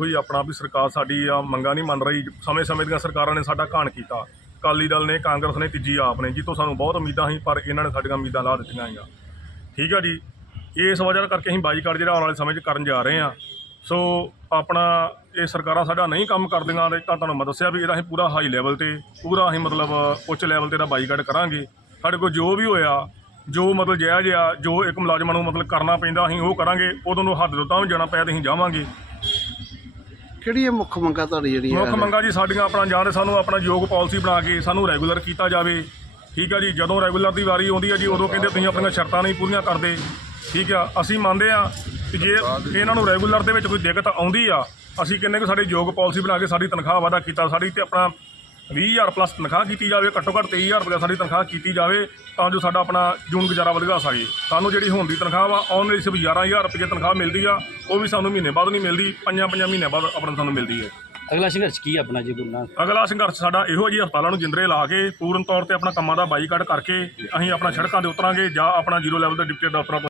ਕੋਈ ਆਪਣਾ ਵੀ ਸਰਕਾਰ ਸਾਡੀ ਆ ਮੰਗਾਂ ਨਹੀਂ ਮੰਨ ਰਹੀ। ਸਮੇਂ-ਸਮੇਂ ਦੀਆਂ ਸਰਕਾਰਾਂ ਨੇ ਸਾਡਾ ਘਾਣ ਕੀਤਾ। ਅਕਾਲੀ ਦਲ ਨੇ, ਕਾਂਗਰਸ ਨੇ, ਤੀਜੀ ਆਪ ਨੇ। ਜੀ, ਤੋਂ ਸਾਨੂੰ ਬਹੁਤ ਉਮੀਦਾਂ ਸੀ, ਪਰ ਇਹਨਾਂ ਨੇ ਸਾਡੀਆਂ ਉਮੀਦਾਂ ਲਾ ਦਿੱਤੀਆਂ ਹੈਗੀਆਂ ਠੀਕ ਆ ਜੀ। ਇਸ ਵਜ੍ਹਾ ਕਰਕੇ ਅਸੀਂ ਬਾਈਕਾਟ ਜਿਹੜਾ ਆਉਣ ਵਾਲੇ ਸਮੇਂ 'ਚ ਕਰਨ ਜਾ ਰਹੇ ਹਾਂ। ਸੋ, ਆਪਣਾ ਇਹ ਸਰਕਾਰਾਂ ਸਾਡਾ ਨਹੀਂ ਕੰਮ ਕਰਦੀਆਂ ਤੇ ਤਾਂ ਤੁਹਾਨੂੰ ਮੈਂ ਦੱਸਿਆ ਵੀ ਇਹਦਾ ਅਸੀਂ ਪੂਰਾ ਹਾਈ ਲੈਵਲ ਤੇ, ਪੂਰਾ ਅਸੀਂ ਮਤਲਬ ਉੱਚ ਲੈਵਲ ਤੇ ਦਾ ਬਾਈਕਾਟ ਕਰਾਂਗੇ। ਸਾਡੇ ਕੋਲ ਜੋ ਵੀ ਹੋਇਆ, ਜੋ ਮਤਲਬ ਜਾਇਜ਼ ਆ, ਜੋ ਇੱਕ ਮੁਲਾਜ਼ਮਾਂ ਨੂੰ ਮਤਲਬ ਕਰਨਾ ਪੈਂਦਾ, ਅਸੀਂ ਉਹ ਕਰਾਂਗੇ। ਉਦੋਂ ਨੂੰ ਹੱਦ ਤੋਂ ਤਾਂ ਵੀ ਜਾਣਾ ਪਿਆ ਤੇ ਅਸੀਂ ਜਾਵਾਂਗੇ। ਕਿਹੜੀ ਮੁੱਖ ਮੰਗਾਂ ਤੁਹਾਡੀ ਜਿਹੜੀ ਮੁੱਖ ਹੈ ਮੰਗਾਂ ਜੀ ਸਾਡੀਆਂ ਆਪਣਾ ਜਾਂ ਤੇ ਸਾਨੂੰ ਆਪਣਾ ਯੋਗ ਪਾਲਿਸੀ ਬਣਾ ਕੇ ਸਾਨੂੰ ਰੈਗੂਲਰ ਕੀਤਾ ਜਾਵੇ। ਠੀਕ ਆ ਜੀ ਜਦੋਂ ਰੈਗੂਲਰ ਦੀ ਵਾਰੀ ਆਉਂਦੀ ਆ ਜੀ ਉਦੋਂ ਕਹਿੰਦੇ ਤੁਸੀਂ ਆਪਣੀਆਂ ਸ਼ਰਤਾਂ ਨਹੀਂ ਪੂਰੀਆਂ ਕਰਦੇ। ਠੀਕ ਆ ਅਸੀਂ ਮੰਨਦੇ ਆ ਕਿ ਜੇ ਇਹਨਾਂ ਨੂੰ ਰੈਗੂਲਰ ਦੇ ਵਿੱਚ ਕੋਈ ਦਿੱਕਤ ਆਉਂਦੀ ਆ ਅਸੀਂ ਕਹਿੰਦੇ ਕਿ ਸਾਡੀ ਯੋਗ ਪਾਲਿਸੀ ਬਣਾ ਕੇ ਸਾਡੀ ਤਨਖਾਹ ਵਾਧਾ ਕੀਤਾ ਸਾਡੀ ਤੇ ਆਪਣਾ 20000 ਪਲੱਸ ਤਨਖਾਹ ਕੀਤੀ ਜਾਵੇ ਘੱਟੋ ਘੱਟ 23000 ਰੁਪਏ ਸਾਡੀ ਤਨਖਾਹ ਕੀਤੀ ਜਾਵੇ ਤਾਂ ਜੋ ਸਾਡਾ ਆਪਣਾ ਜੂਨ ਗੁਜ਼ਾਰਾ ਵਧਗਾ ਸਕੇ। ਸਾਨੂੰ ਜਿਹੜੀ ਹੁਣ ਦੀ ਤਨਖਾਹ ਵਾ ਆਉਣ ਵਾਲੀ ਸਿਰਫ 11000 ਰੁਪਏ ਤਨਖਾਹ ਮਿਲਦੀ ਆ ਉਹ ਵੀ ਸਾਨੂੰ ਮਹੀਨੇ ਬਾਅਦ ਨਹੀਂ ਮਿਲਦੀ ਪੰਜਾਂ ਪੰਜਾਂ ਮਹੀਨਿਆਂ ਬਾਅਦ ਆਪਣਾ ਸਾਨੂੰ ਮਿਲਦੀ ਹੈ। ਅਗਲਾ ਸੰਘਰਸ਼ ਕੀ ਆਪਣਾ ਜੀ ਗੁਰੂ ਨਾਨਕ? ਅਗਲਾ ਸੰਘਰਸ਼ ਸਾਡਾ ਇਹੋ ਜੀ ਹਸਪਤਾਲਾਂ ਨੂੰ ਜਿੰਦਰੇ ਲਾ ਕੇ ਪੂਰਨ ਤੌਰ ਤੇ ਆਪਣਾ ਕੰਮਾਂ ਦਾ ਬਾਈਕਾਟ ਕਰਕੇ ਅਸੀਂ ਆਪਣਾ ਸੜਕਾਂ ਤੇ ਉਤਰਾਂਗੇ ਜਾਂ ਆਪਣਾ ਜ਼ੀਰੋ ਲੈਵਲ ਤੇ ਡਿਪਟੀ ਦਫ਼ਤਰਾਂ ਤੋਂ